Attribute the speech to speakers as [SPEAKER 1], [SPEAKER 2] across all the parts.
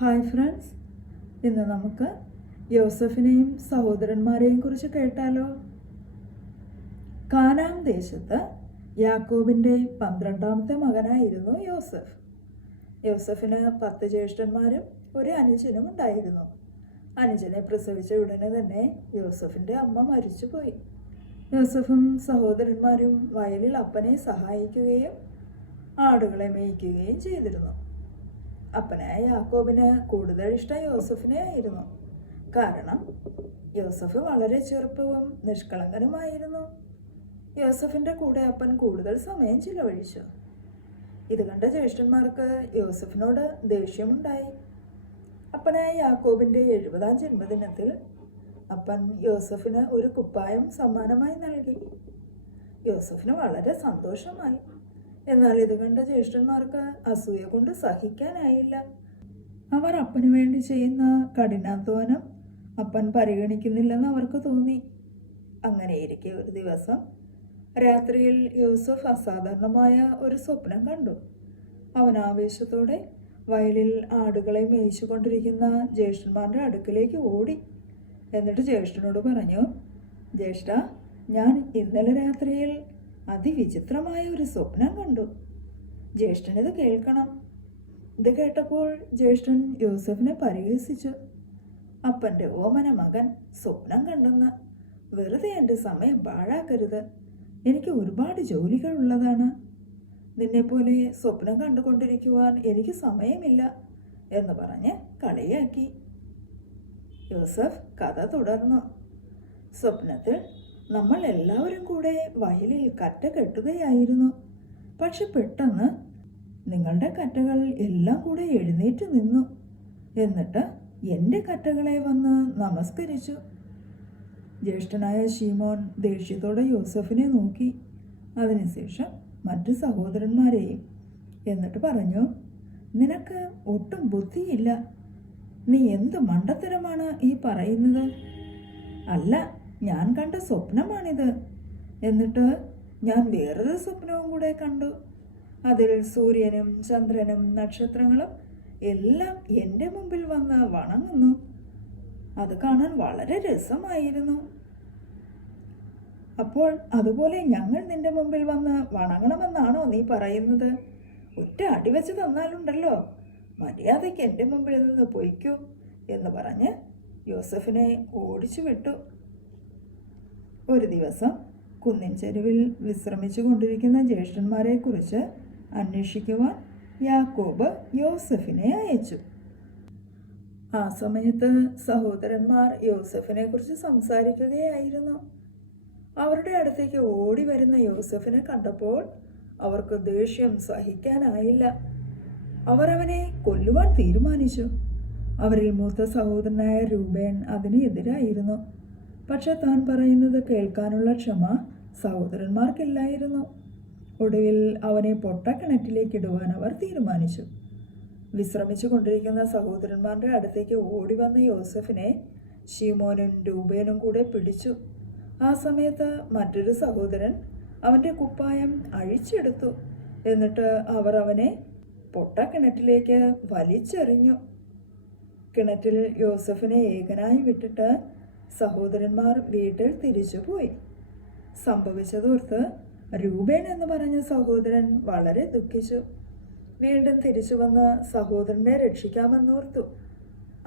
[SPEAKER 1] Hi friends. ഇന്ന് നമുക്ക് യോസഫിനെയും സഹോദരന്മാരെയും കുറിച്ച് കേട്ടാലോ? കാനാം ദേശത്ത് യാക്കോബിന്റെ പന്ത്രണ്ടാമത്തെ മകനായിരുന്നു യോസഫ്. യോസഫിന് പത്ത് ജ്യേഷ്ഠന്മാരും ഒരു അനുജനും ഉണ്ടായിരുന്നു. അനുജനെ പ്രസവിച്ച ഉടനെ തന്നെ യോസഫിന്റെ അമ്മ മരിച്ചുപോയി. യോസഫും സഹോദരന്മാരും വയലിൽ അപ്പനെ സഹായിക്കുകയും ആടുകളെ മേയ്ക്കുകയും ചെയ്തിരുന്നു. അപ്പനായ യാക്കോബിന് കൂടുതൽ ഇഷ്ടം യോസഫിനെ ആയിരുന്നു കാരണം യോസഫ് വളരെ ചെറുപ്പവും നിഷ്കളങ്കനുമായിരുന്നു. യോസഫിന്റെ കൂടെ അപ്പൻ കൂടുതൽ സമയം ചിലവഴിച്ചു. ഇത് കണ്ട ജ്യേഷ്ഠന്മാർക്ക് യോസഫിനോട് ദേഷ്യമുണ്ടായി. അപ്പനായ യാക്കോബിന്റെ എഴുപതാം ജന്മദിനത്തിൽ അപ്പൻ യോസഫിന് ഒരു കുപ്പായം സമ്മാനമായി നൽകി. യോസഫിന് വളരെ സന്തോഷമായി. എന്നാൽ ഇത് കണ്ട ജ്യേഷ്ഠന്മാർക്ക് അസൂയ കൊണ്ട് സഹിക്കാനായില്ല. അവർ അപ്പന് വേണ്ടി ചെയ്യുന്ന കഠിനാധ്വാനം അപ്പൻ പരിഗണിക്കുന്നില്ലെന്ന് അവർക്ക് തോന്നി. അങ്ങനെ ഇരിക്കെ ഒരു ദിവസം രാത്രിയിൽ യൂസഫ് അസാധാരണമായ ഒരു സ്വപ്നം കണ്ടു. അവൻ ആവേശത്തോടെ വയലിൽ ആടുകളെ മേയിച്ചു കൊണ്ടിരിക്കുന്ന ജ്യേഷ്ഠന്മാരുടെ അടുക്കിലേക്ക് ഓടി. എന്നിട്ട് ജ്യേഷ്ഠനോട് പറഞ്ഞു ജ്യേഷ്ഠ ഞാൻ ഇന്നലെ രാത്രിയിൽ അതിവിചിത്രമായ ഒരു സ്വപ്നം കണ്ടു. ജ്യേഷ്ഠനിത് കേൾക്കണം. ഇത് കേട്ടപ്പോൾ ജ്യേഷ്ഠൻ യൂസഫിനെ പരിഹസിച്ചു. അപ്പന്റെ ഓമന മകൻ സ്വപ്നം കണ്ടെന്ന്. വെറുതെ എന്റെ സമയം പാഴാക്കരുത്. എനിക്ക് ഒരുപാട് ജോലികൾ ഉള്ളതാണ് നിന്നെപ്പോലെ സ്വപ്നം കണ്ടുകൊണ്ടിരിക്കുവാൻ എനിക്ക് സമയമില്ല എന്ന് പറഞ്ഞ് കളിയാക്കി. യൂസഫ് കഥ തുടർന്നു. സ്വപ്നത്തിൽ നമ്മൾ എല്ലാവരും കൂടെ വയലിൽ കറ്റ കെട്ടുകയായിരുന്നു. പക്ഷെ പെട്ടെന്ന് നിങ്ങളുടെ കറ്റകൾ എല്ലാം കൂടെ എഴുന്നേറ്റ് നിന്നു. എന്നിട്ട് എന്റെ കറ്റകളെ വന്ന് നമസ്കരിച്ചു. ജ്യേഷ്ഠനായ ഷീമോൻ ദേഷ്യത്തോടെ യോസഫിനെ നോക്കി. അതിനുശേഷം മറ്റു സഹോദരന്മാരെയും എന്നിട്ട് പറഞ്ഞു നിനക്ക് ഒട്ടും ബുദ്ധിയില്ല. നീ എന്ത് മണ്ടത്തരമാണ് ഈ പറയുന്നത്? അല്ല ഞാൻ കണ്ട സ്വപ്നമാണിത്. എന്നിട്ട് ഞാൻ വേറൊരു സ്വപ്നവും കൂടെ കണ്ടു. അതിൽ സൂര്യനും ചന്ദ്രനും നക്ഷത്രങ്ങളും എല്ലാം എന്റെ മുമ്പിൽ വന്ന് വണങ്ങുന്നു. അത് കാണാൻ വളരെ രസമായിരുന്നു. അപ്പോൾ അതുപോലെ ഞങ്ങൾ നിന്റെ മുമ്പിൽ വന്ന് വണങ്ങണമെന്നാണോ നീ പറയുന്നത്? ഒറ്റ അടിവെച്ച് തന്നാലുണ്ടല്ലോ. മര്യാദയ്ക്ക് എന്റെ മുമ്പിൽ നിന്ന് പൊയ്ക്കൂ എന്ന് പറഞ്ഞ് യോസഫിനെ ഓടിച്ചു വിട്ടു ഒരു ദിവസം കുന്നിൻ ചെരുവിൽ വിശ്രമിച്ചു കൊണ്ടിരിക്കുന്ന ജ്യേഷ്ഠന്മാരെക്കുറിച്ച് അന്വേഷിക്കുവാൻ യാക്കോബ് യോസഫിനെ അയച്ചു. ആ സമയത്ത് സഹോദരന്മാർ യോസഫിനെ കുറിച്ച് സംസാരിക്കുകയായിരുന്നു. അവരുടെ അടുത്തേക്ക് ഓടി വരുന്ന യോസഫിനെ കണ്ടപ്പോൾ അവർക്ക് ദേഷ്യം സഹിക്കാനായില്ല. അവർ അവനെ കൊല്ലുവാൻ തീരുമാനിച്ചു. അവരിൽ മൂത്ത സഹോദരനായ രൂപേൻ അതിന് എതിരായിരുന്നു പക്ഷെ താൻ പറയുന്നത് കേൾക്കാനുള്ള ക്ഷമ സഹോദരന്മാർക്കില്ലായിരുന്നു. ഒടുവിൽ അവനെ പൊട്ടക്കിണറ്റിലേക്ക് ഇടുവാൻ അവർ തീരുമാനിച്ചു. വിശ്രമിച്ചു കൊണ്ടിരിക്കുന്ന സഹോദരന്മാരുടെ അടുത്തേക്ക് ഓടി വന്ന യോസഫിനെ ഷിമോനും രൂപേനും കൂടെ പിടിച്ചു. ആ സമയത്ത് മറ്റൊരു സഹോദരൻ അവന്റെ കുപ്പായം അഴിച്ചെടുത്തു. എന്നിട്ട് അവർ അവനെ പൊട്ടക്കിണറ്റിലേക്ക് വലിച്ചെറിഞ്ഞു. കിണറ്റിൽ യോസഫിനെ ഏകനായി വിട്ടിട്ട് സഹോദരന്മാർ വീട്ടിൽ തിരിച്ചുപോയി സംഭവിച്ചതോർത്ത് രൂപേൻ എന്ന് പറഞ്ഞ സഹോദരൻ വളരെ ദുഃഖിച്ചു. വീണ്ടും തിരിച്ചു വന്ന് സഹോദരനെ രക്ഷിക്കാമെന്നോർത്തു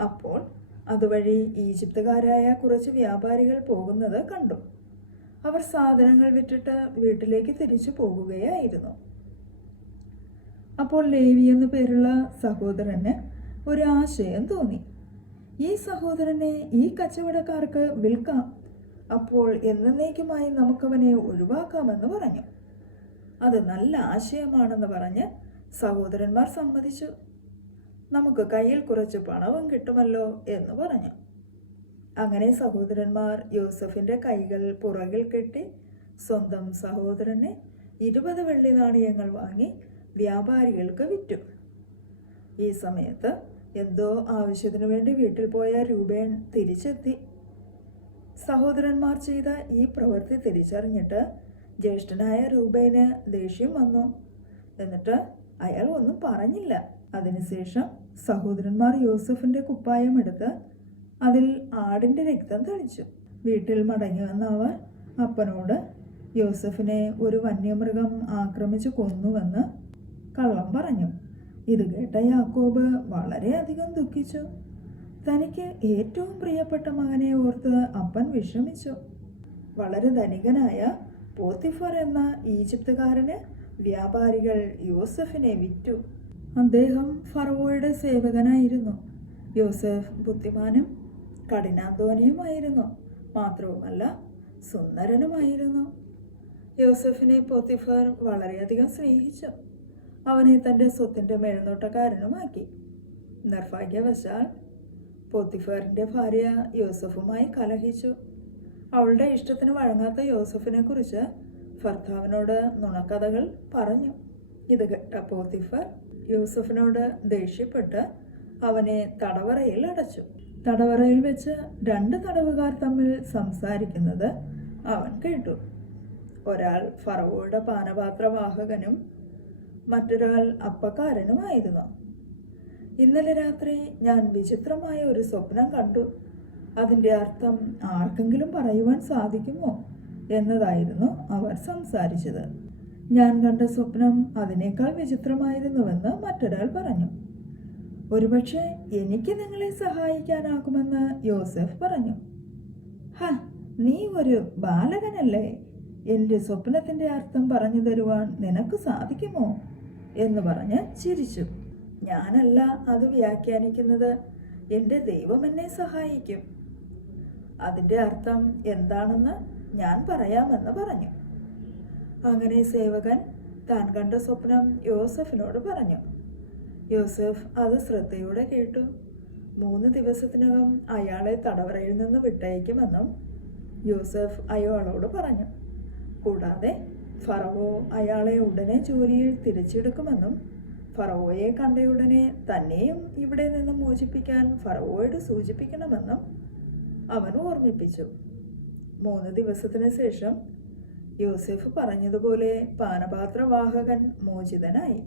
[SPEAKER 1] അപ്പോൾ അതുവഴി ഈജിപ്തുകാരായ കുറച്ച് വ്യാപാരികൾ പോകുന്നത് കണ്ടു. അവർ സാധനങ്ങൾ വിറ്റിട്ട് വീട്ടിലേക്ക് തിരിച്ചു പോകുകയായിരുന്നു. അപ്പോൾ ലേവി എന്നു പേരുള്ള സഹോദരന് ഒരു ആശയം തോന്നി. ഈ സഹോദരനെ ഈ കച്ചവടക്കാർക്ക് വിൽക്കാം. അപ്പോൾ എന്നേക്കുമായി നമുക്കവനെ ഒഴിവാക്കാമെന്ന് പറഞ്ഞു. അത് നല്ല ആശയമാണെന്ന് പറഞ്ഞ് സഹോദരന്മാർ സമ്മതിച്ചു. നമുക്ക് കയ്യിൽ കുറച്ച് പണവും കിട്ടുമല്ലോ എന്ന് പറഞ്ഞു. അങ്ങനെ സഹോദരന്മാർ യോസഫിന്റെ കൈകൾ പുറകിൽ കെട്ടി സ്വന്തം സഹോദരനെ ഇരുപത് വെള്ളി നാണയങ്ങൾ വാങ്ങി വ്യാപാരികൾക്ക് വിറ്റു. ഈ സമയത്ത് എന്തോ ആവശ്യത്തിനു വേണ്ടി വീട്ടിൽ പോയ രൂപേൺ തിരിച്ചെത്തി. സഹോദരന്മാർ ചെയ്ത ഈ പ്രവൃത്തി തിരിച്ചറിഞ്ഞിട്ട് ജ്യേഷ്ഠനായ രൂപേന് ദേഷ്യം വന്നു. എന്നിട്ട് അയാൾ ഒന്നും പറഞ്ഞില്ല. അതിനുശേഷം സഹോദരന്മാർ യൂസഫിന്റെ കുപ്പായം എടുത്ത് അതിൽ ആടിന്റെ രക്തം തളിച്ചു. വീട്ടിൽ മടങ്ങി വന്ന അപ്പനോട് യൂസഫിനെ ഒരു വന്യമൃഗം ആക്രമിച്ചു കൊന്നുവെന്ന് കള്ളം പറഞ്ഞു. ഇത് കേട്ട യാക്കോബ് വളരെയധികം ദുഃഖിച്ചു. തനിക്ക് ഏറ്റവും പ്രിയപ്പെട്ട മകനെ ഓർത്ത് അപ്പൻ വിഷമിച്ചു. വളരെ ധനികനായ പോത്തിഫർ എന്ന ഈജിപ്തുകാരന് വ്യാപാരികൾ യോസഫിനെ വിറ്റു. അദ്ദേഹം ഫറവോയുടെ സേവകനായിരുന്നു. യോസഫ് ബുദ്ധിമാനും കഠിനാധ്വാനിയുമായിരുന്നു. മാത്രവുമല്ല സുന്ദരനുമായിരുന്നു. യോസഫിനെ പോത്തിഫർ വളരെയധികം സ്നേഹിച്ചു. അവനെ തന്റെ സ്വത്തിന്റെ മേൽനോട്ടക്കാരനുമാക്കി. നിർഭാഗ്യവശാൽ പോത്തിഫറിന്റെ ഭാര്യ യോസഫുമായി കലഹിച്ചു. അവളുടെ ഇഷ്ടത്തിന് വഴങ്ങാത്ത യോസഫിനെ കുറിച്ച് ഭർത്താവിനോട് നുണക്കഥകൾ പറഞ്ഞു. ഇത് കേട്ട പോത്തിഫർ യൂസഫിനോട് ദേഷ്യപ്പെട്ട് അവനെ തടവറയിൽ അടച്ചു. തടവറയിൽ വെച്ച് രണ്ട് തടവുകാർ തമ്മിൽ സംസാരിക്കുന്നത് അവൻ കേട്ടു. ഒരാൾ ഫറവോയുടെ പാനപാത്രവാഹകനും മറ്റൊരാൾ അപ്പക്കാരനുമായിരുന്നു ഇന്നലെ രാത്രി ഞാൻ വിചിത്രമായ ഒരു സ്വപ്നം കണ്ടു. അതിന്റെ അർത്ഥം ആർക്കെങ്കിലും പറയുവാൻ സാധിക്കുമോ എന്നതായിരുന്നു അവർ സംസാരിച്ചത്. ഞാൻ കണ്ട സ്വപ്നം അതിനേക്കാൾ വിചിത്രമായിരുന്നുവെന്ന് മറ്റൊരാൾ പറഞ്ഞു. ഒരുപക്ഷെ എനിക്ക് നിങ്ങളെ സഹായിക്കാനാകുമെന്ന് യോസഫ് പറഞ്ഞു. ഹ നീ ഒരു ബാലകനല്ലേ? എന്റെ സ്വപ്നത്തിന്റെ അർത്ഥം പറഞ്ഞു തരുവാൻ നിനക്ക് സാധിക്കുമോ? എന്ന് പറഞ്ഞ് ചിരിച്ചു. ഞാനല്ല അത് വ്യാഖ്യാനിക്കുന്നത്. എന്റെ ദൈവം എന്നെ സഹായിക്കും. അതിന്റെ അർത്ഥം എന്താണെന്ന് ഞാൻ പറയാമെന്ന് പറഞ്ഞു. അങ്ങനെ സേവകൻ താൻ കണ്ട സ്വപ്നം യോസഫിനോട് പറഞ്ഞു. യോസഫ് അത് ശ്രദ്ധയോടെ കേട്ടു. മൂന്ന് ദിവസത്തിനകം അയാളെ തടവറയിൽ നിന്ന് വിട്ടയക്കുമെന്നും യൂസഫ് അയാളോട് പറഞ്ഞു. കൂടാതെ ഫറവോ അയാളെ ഉടനെ ജോലിയിൽ തിരിച്ചെടുക്കുമെന്നും ഫറവോയെ കണ്ടയുടനെ തന്നെയും ഇവിടെ നിന്ന് മോചിപ്പിക്കാൻ ഫറവോയോട് സൂചിപ്പിക്കണമെന്നും അവൻ ഓർമ്മിപ്പിച്ചു. മൂന്ന് ദിവസത്തിന് ശേഷം യൂസഫ് പറഞ്ഞതുപോലെ പാനപാത്രവാഹകൻ മോചിതനായി.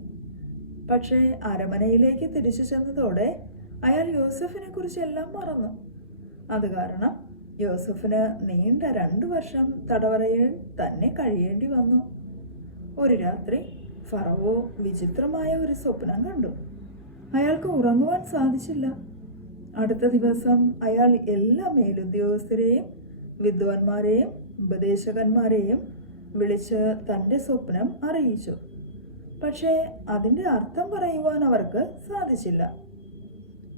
[SPEAKER 1] പക്ഷേ അരമനയിലേക്ക് തിരിച്ചു ചെന്നതോടെ അയാൾ യൂസഫിനെ കുറിച്ചെല്ലാം മറന്നു. അത് കാരണം യോസഫിന് നീണ്ട രണ്ടു വർഷം തടവറയിൽ തന്നെ കഴിയേണ്ടി വന്നു. ഒരു രാത്രി ഫറവോ വിചിത്രമായ ഒരു സ്വപ്നം കണ്ടു. അയാൾക്ക് ഉറങ്ങുവാൻ സാധിച്ചില്ല. അടുത്ത ദിവസം അയാൾ എല്ലാ മേലുദ്യോഗസ്ഥരെയും വിദ്വാൻമാരെയും ഉപദേശകന്മാരെയും വിളിച്ച് തന്റെ സ്വപ്നം അറിയിച്ചു. പക്ഷേ അതിന്റെ അർത്ഥം പറയുവാൻ അവർക്ക് സാധിച്ചില്ല.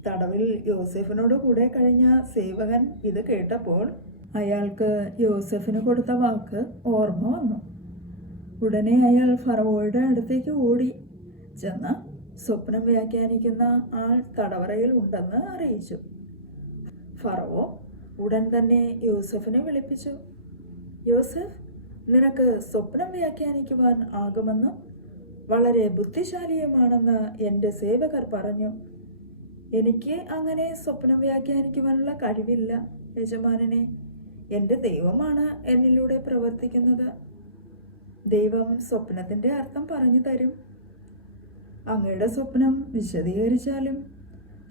[SPEAKER 1] തടവിൽ യോസെഫിനോട് കൂടെ കഴിഞ്ഞ സേവകൻ ഇത് കേട്ടപ്പോൾ അയാൾക്ക് യോസെഫിന് കൊടുത്ത വാക്ക് ഓർമ്മ വന്നു. ഉടനെ അയാൾ ഫറവോയുടെ അടുത്തേക്ക് ഓടി ചെന്ന് സ്വപ്നം വ്യാഖ്യാനിക്കുന്ന ആൾ തടവറയിൽ ഉണ്ടെന്ന് അറിയിച്ചു. ഫറവോ ഉടൻ തന്നെ യൂസഫിനെ വിളിപ്പിച്ചു. യോസഫ് നിനക്ക് സ്വപ്നം വ്യാഖ്യാനിക്കുവാൻ ആകുമെന്നും വളരെ ബുദ്ധിശാലിയുമാണെന്ന് എന്റെ സേവകർ പറഞ്ഞു. എനിക്ക് അങ്ങനെ സ്വപ്നം വ്യാഖ്യാനിക്കുവാനുള്ള കഴിവില്ല യജമാനനെ. എന്റെ ദൈവമാണ് എന്നിലൂടെ പ്രവർത്തിക്കുന്നത്. ദൈവം സ്വപ്നത്തിന്റെ അർത്ഥം പറഞ്ഞു തരും. അങ്ങയുടെ സ്വപ്നം വിശദീകരിച്ചാലും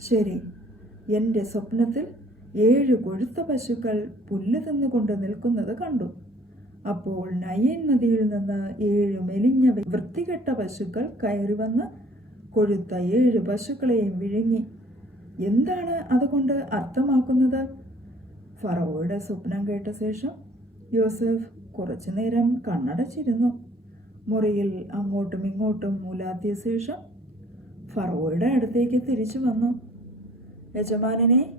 [SPEAKER 1] ശരി എന്റെ സ്വപ്നത്തിൽ ഏഴ് കൊഴുത്ത പശുക്കൾ പുല്ല് തിന്നുകൊണ്ട് നിൽക്കുന്നത് കണ്ടു. അപ്പോൾ നയൻ നദിയിൽ നിന്ന് ഏഴ് മെലിഞ്ഞ വൃത്തികെട്ട പശുക്കൾ കയറി വന്ന് കൊഴുത്ത ഏഴ് പശുക്കളെയും വിഴുങ്ങി. എന്താണ് അതുകൊണ്ട് അർത്ഥമാക്കുന്നത്? ഫറവോയുടെ സ്വപ്നം കേട്ട ശേഷം യോസഫ് കുറച്ചു നേരം കണ്ണടച്ചിരുന്നു. മുറിയിൽ അങ്ങോട്ടും ഇങ്ങോട്ടും മൂലാത്തിയ ശേഷം ഫറവോയുടെ അടുത്തേക്ക് തിരിച്ചു വന്നു. യജമാനനെ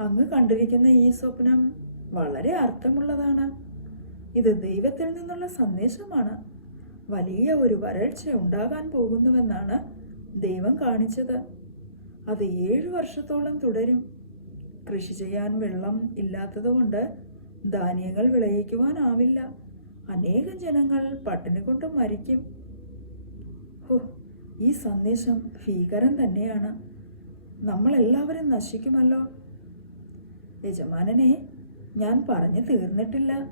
[SPEAKER 1] അങ്ങ് കണ്ടിരിക്കുന്ന ഈ സ്വപ്നം വളരെ അർത്ഥമുള്ളതാണ്. ഇത് ദൈവത്തിൽ നിന്നുള്ള സന്ദേശമാണ്. വലിയ ഒരു വരൾച്ച ഉണ്ടാകാൻ പോകുന്നുവെന്നാണ് ദൈവം കാണിച്ചത്. അത് ഏഴ് വർഷത്തോളം തുടരും. കൃഷി ചെയ്യാൻ വെള്ളം ഇല്ലാത്തതുകൊണ്ട് ധാന്യങ്ങൾ വിളയിക്കുവാനാവില്ല. അനേകം ജനങ്ങൾ പട്ടിണി കൊണ്ട് മരിക്കും. ഓ ഈ സന്ദേശം ഭീകരം തന്നെയാണ്. നമ്മളെല്ലാവരും നശിക്കുമല്ലോ. യജമാനനെ ഞാൻ പറഞ്ഞു തീർന്നിട്ടില്ല.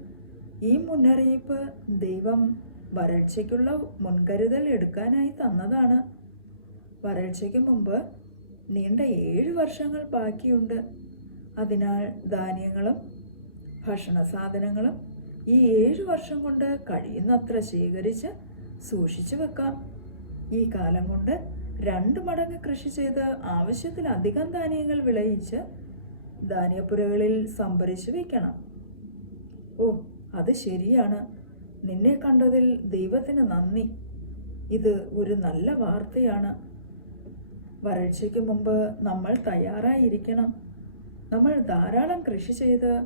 [SPEAKER 1] ഈ മുന്നറിയിപ്പ് ദൈവം വരൾച്ചയ്ക്കുള്ള മുൻകരുതൽ എടുക്കാനായി തന്നതാണ്. വരൾച്ചയ്ക്ക് മുമ്പ് നീണ്ട ഏഴ് വർഷങ്ങൾ ബാക്കിയുണ്ട്. അതിനാൽ ധാന്യങ്ങളും ഭക്ഷണ സാധനങ്ങളും ഈ ഏഴ് വർഷം കൊണ്ട് കഴിയുന്നത്ര ശേഖരിച്ച് സൂക്ഷിച്ചു വെക്കാം. ഈ കാലം കൊണ്ട് രണ്ട് മടങ്ങ് കൃഷി ചെയ്ത് ആവശ്യത്തിലധികം ധാന്യങ്ങൾ വിളയിച്ച് ധാന്യപ്പുരകളിൽ സംഭരിച്ചു വയ്ക്കണം ഓ അത് ശരിയാണ്. നിന്നെ കണ്ടതിൽ ദൈവത്തിന് നന്ദി. ഇത് ഒരു നല്ല വാർത്തയാണ്. വരൾച്ചയ്ക്ക് മുമ്പ് നമ്മൾ തയ്യാറായിരിക്കണം. നമ്മൾ ധാരാളം കൃഷി ചെയ്ത്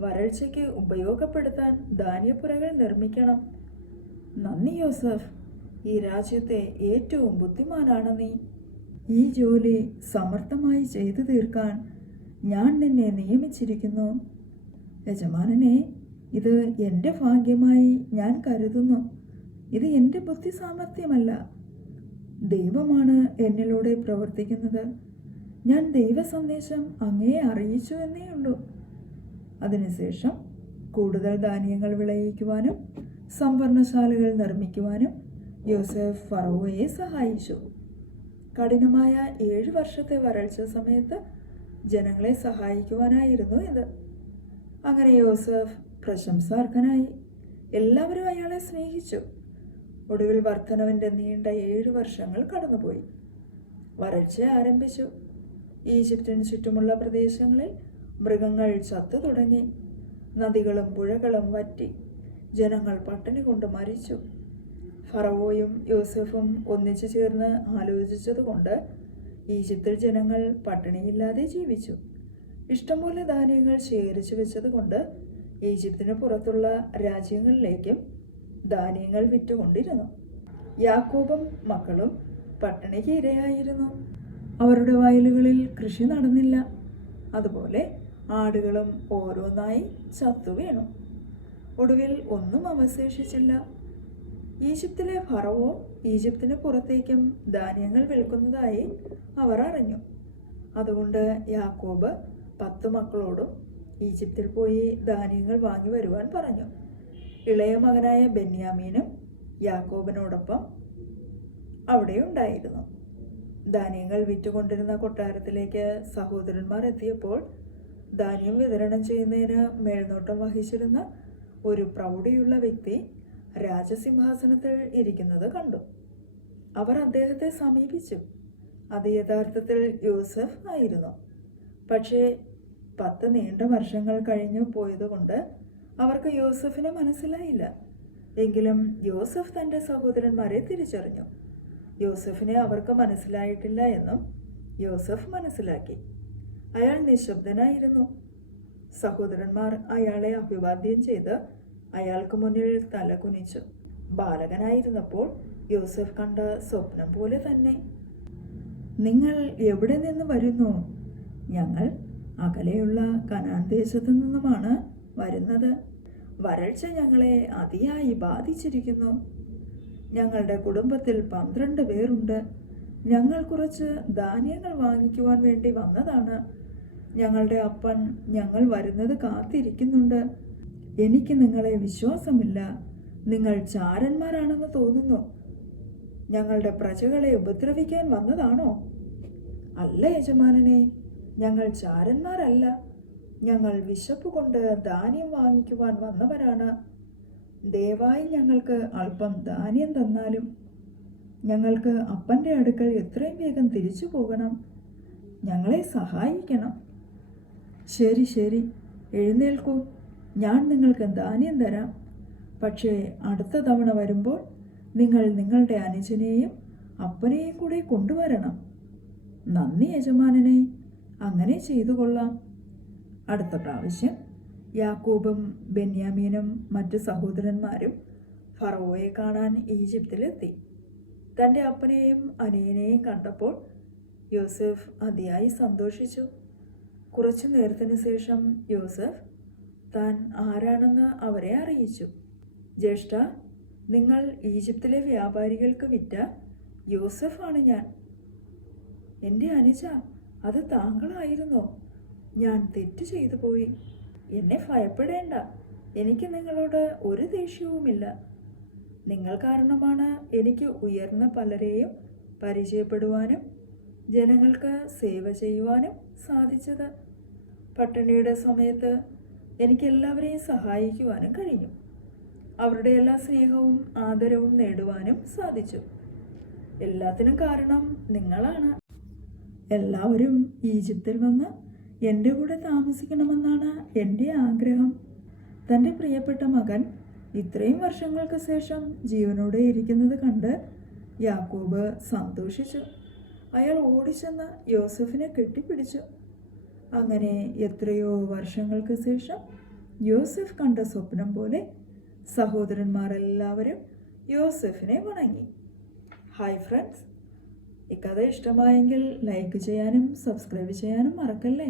[SPEAKER 1] വരൾച്ചയ്ക്ക് ഉപയോഗപ്പെടുത്താൻ ധാന്യപ്പുരകൾ നിർമ്മിക്കണം. നന്ദി യോസഫ്. ഈ രാജ്യത്തെ ഏറ്റവും ബുദ്ധിമാനാണ് നീ. ഈ ജോലി സമർത്ഥമായി ചെയ്തു തീർക്കാൻ ഞാൻ നിന്നെ നിയമിച്ചിരിക്കുന്നു. യജമാനനെ ഇത് എന്റെ ഭാഗ്യമായി ഞാൻ കരുതുന്നു. ഇത് എന്റെ ബുദ്ധി സാമർഥ്യമല്ല ദൈവമാണ് എന്നിലൂടെ പ്രവർത്തിക്കുന്നത്. ഞാൻ ദൈവ സന്ദേശം അങ്ങേ അറിയിച്ചു എന്നേ ഉള്ളൂ. അതിനുശേഷം കൂടുതൽ ധാന്യങ്ങൾ വിളയിക്കുവാനും സംഭരണശാലകൾ നിർമ്മിക്കുവാനും യോസഫ് ഫറോവയെ സഹായിച്ചു. കഠിനമായ ഏഴ് വർഷത്തെ വരൾച്ച സമയത്ത് ജനങ്ങളെ സഹായിക്കുവാനായിരുന്നു ഇത്. അങ്ങനെ യോസഫ് പ്രശംസാർഹനായി. എല്ലാവരും അയാളെ സ്നേഹിച്ചു. ഒടുവിൽ വർധനവിന്റെ നീണ്ട ഏഴ് വർഷങ്ങൾ കടന്നുപോയി. വരൾച്ച ആരംഭിച്ചു. ഈജിപ്തിന് ചുറ്റുമുള്ള പ്രദേശങ്ങളിൽ മൃഗങ്ങൾ ചത്തു തുടങ്ങി. നദികളും പുഴകളും വറ്റി. ജനങ്ങൾ പട്ടിണി കൊണ്ട് മരിച്ചു. ഫറവോയും യോസഫും ഒന്നിച്ചു ചേർന്ന് ആലോചിച്ചതുകൊണ്ട് ഈജിപ്തിൽ ജനങ്ങൾ പട്ടിണിയില്ലാതെ ജീവിച്ചു. ഇഷ്ടംപോലെ ധാന്യങ്ങൾ ശേഖരിച്ചു വെച്ചതുകൊണ്ട് ഈജിപ്തിന് പുറത്തുള്ള രാജ്യങ്ങളിലേക്കും ധാന്യങ്ങൾ വിറ്റുകൊണ്ടിരുന്നു. യാക്കോബും മക്കളും പട്ടിണിക്ക് ഇരയായിരുന്നു. അവരുടെ വയലുകളിൽ കൃഷി നടന്നില്ല. അതുപോലെ ആടുകളും ഓരോന്നായി ചത്തു വീണു. ഒടുവിൽ ഒന്നും അവശേഷിച്ചില്ല. ഈജിപ്തിലെ ഫറവോ ഈജിപ്തിന് പുറത്തേക്കും ധാന്യങ്ങൾ വിൽക്കുന്നതായി അവർ അറിഞ്ഞു. അതുകൊണ്ട് യാക്കോബ് പത്ത് മക്കളോടും ഈജിപ്തിൽ പോയി ധാന്യങ്ങൾ വാങ്ങി വരുവാൻ പറഞ്ഞു. ഇളയ മകനായ ബെന്യാമീനും യാക്കോബിനോടൊപ്പം അവിടെ ഉണ്ടായിരുന്നു ധാന്യങ്ങൾ വിറ്റുകൊണ്ടിരുന്ന കൊട്ടാരത്തിലേക്ക് സഹോദരന്മാർ എത്തിയപ്പോൾ ധാന്യം വിതരണം ചെയ്യുന്നതിന് മേൽനോട്ടം വഹിച്ചിരുന്ന ഒരു പ്രൗഢിയുള്ള വ്യക്തി രാജസിംഹാസനത്തിൽ ഇരിക്കുന്നത് കണ്ടു. അവർ അദ്ദേഹത്തെ സമീപിച്ചു. അത് യഥാർത്ഥത്തിൽ യൂസഫ് ആയിരുന്നു. പക്ഷേ പത്ത് നീണ്ട വർഷങ്ങൾ കഴിഞ്ഞു പോയതുകൊണ്ട് അവർക്ക് യോസഫിനെ മനസ്സിലായില്ല. എങ്കിലും യോസഫ് തന്റെ സഹോദരന്മാരെ തിരിച്ചറിഞ്ഞു. യോസഫിനെ അവർക്ക് മനസ്സിലായിട്ടില്ല എന്നും യോസഫ് മനസ്സിലാക്കി. അയാൾ നിശബ്ദനായിരുന്നു. സഹോദരന്മാർ അയാളെ അഭിവാദ്യം ചെയ്ത് അയാൾക്ക് മുന്നിൽ തല കുനിച്ചു. ബാലകനായിരുന്നപ്പോൾ യോസഫ് കണ്ട സ്വപ്നം പോലെ തന്നെ. നിങ്ങൾ എവിടെ നിന്ന് വരുന്നു? ഞങ്ങൾ അകലെയുള്ള കനാൻ ദേശത്തു നിന്നുമാണ് വരുന്നത്. വരൾച്ച ഞങ്ങളെ അതിയായി ബാധിച്ചിരിക്കുന്നു. ഞങ്ങളുടെ കുടുംബത്തിൽ പന്ത്രണ്ട് പേരുണ്ട്. ഞങ്ങൾ കുറച്ച് ധാന്യങ്ങൾ വാങ്ങിക്കുവാൻ വേണ്ടി വന്നതാണ്. ഞങ്ങളുടെ അപ്പൻ ഞങ്ങൾ വരുന്നത് കാത്തിരിക്കുന്നുണ്ട്. എനിക്ക് നിങ്ങളെ വിശ്വാസമില്ല. നിങ്ങൾ ചാരന്മാരാണെന്ന് തോന്നുന്നു. ഞങ്ങളുടെ പ്രജകളെ ഉപദ്രവിക്കാൻ വന്നതാണോ? അല്ല യജമാനനെ. ഞങ്ങൾ ചാരന്മാരല്ല. ഞങ്ങൾ വിശപ്പ് കൊണ്ട് ധാന്യം വാങ്ങിക്കുവാൻ വന്നവരാണ്. ദയവായി ഞങ്ങൾക്ക് അല്പം ധാന്യം തന്നാലും ഞങ്ങൾക്ക് അപ്പന്റെ അടുക്കൽ എത്രയും വേഗം തിരിച്ചു പോകണം. ഞങ്ങളെ സഹായിക്കണം. ശരി ശരി. എഴുന്നേൽക്കൂ. ഞാൻ നിങ്ങൾക്ക് ധാന്യം തരാം. പക്ഷേ അടുത്ത തവണ വരുമ്പോൾ നിങ്ങൾ നിങ്ങളുടെ അനുജനെയും അപ്പനെയും കൂടെ കൊണ്ടുവരണം. നന്ദി യജമാനനെ. അങ്ങനെ ചെയ്തു കൊള്ളാം അടുത്ത പ്രാവശ്യം യാക്കൂബും ബെന്യാമീനും മറ്റു സഹോദരന്മാരും ഫറവോയെ കാണാൻ ഈജിപ്തിലെത്തി. തന്റെ അപ്പനെയും അനിയനെയും കണ്ടപ്പോൾ യോസഫ് അതിയായി സന്തോഷിച്ചു. കുറച്ചു നേരത്തിന് ശേഷം യോസഫ് താൻ ആരാണെന്ന് അവരെ അറിയിച്ചു. ജ്യേഷ്ഠ നിങ്ങൾ ഈജിപ്തിലെ വ്യാപാരികൾക്ക് വിറ്റ യോസഫാണ് ഞാൻ. എന്റെ അനുജ അത് താങ്കളായിരുന്നോ? ഞാൻ തെറ്റ് ചെയ്തു പോയി. എന്നെ ഭയപ്പെടേണ്ട. എനിക്ക് നിങ്ങളോട് ഒരു ദേഷ്യവുമില്ല. നിങ്ങൾ കാരണമാണ് എനിക്ക് ഉയർന്ന പലരെയും പരിചയപ്പെടുവാനും ജനങ്ങൾക്ക് സേവ ചെയ്യുവാനും സാധിച്ചത്. പട്ടിണിയുടെ സമയത്ത് എനിക്ക് എല്ലാവരെയും സഹായിക്കുവാനും കഴിഞ്ഞു. അവരുടെ എല്ലാ സ്നേഹവും ആദരവും നേടുവാനും സാധിച്ചു. എല്ലാത്തിനും കാരണം നിങ്ങളാണ്. എല്ലാവരും ഈജിപ്തിൽ വന്ന് എന്റെ കൂടെ താമസിക്കണമെന്നാണ് എന്റെ ആഗ്രഹം. തന്റെ പ്രിയപ്പെട്ട മകൻ ഇത്രയും വർഷങ്ങൾക്ക് ശേഷം ജീവനോടെ ഇരിക്കുന്നത് കണ്ട് യാക്കോബ് സന്തോഷിച്ചു. അയാൾ ഓടിച്ചെന്ന് യോസഫിനെ കെട്ടിപ്പിടിച്ചു. അങ്ങനെ എത്രയോ വർഷങ്ങൾക്ക് ശേഷം യോസഫ് കണ്ട സ്വപ്നം പോലെ സഹോദരന്മാരെല്ലാവരും യോസഫിനെ വണങ്ങി. ഹായ് ഫ്രണ്ട്സ് ഈ കഥ ഇഷ്ടമായെങ്കിൽ ലൈക്ക് ചെയ്യാനും സബ്സ്ക്രൈബ് ചെയ്യാനും മറക്കല്ലേ?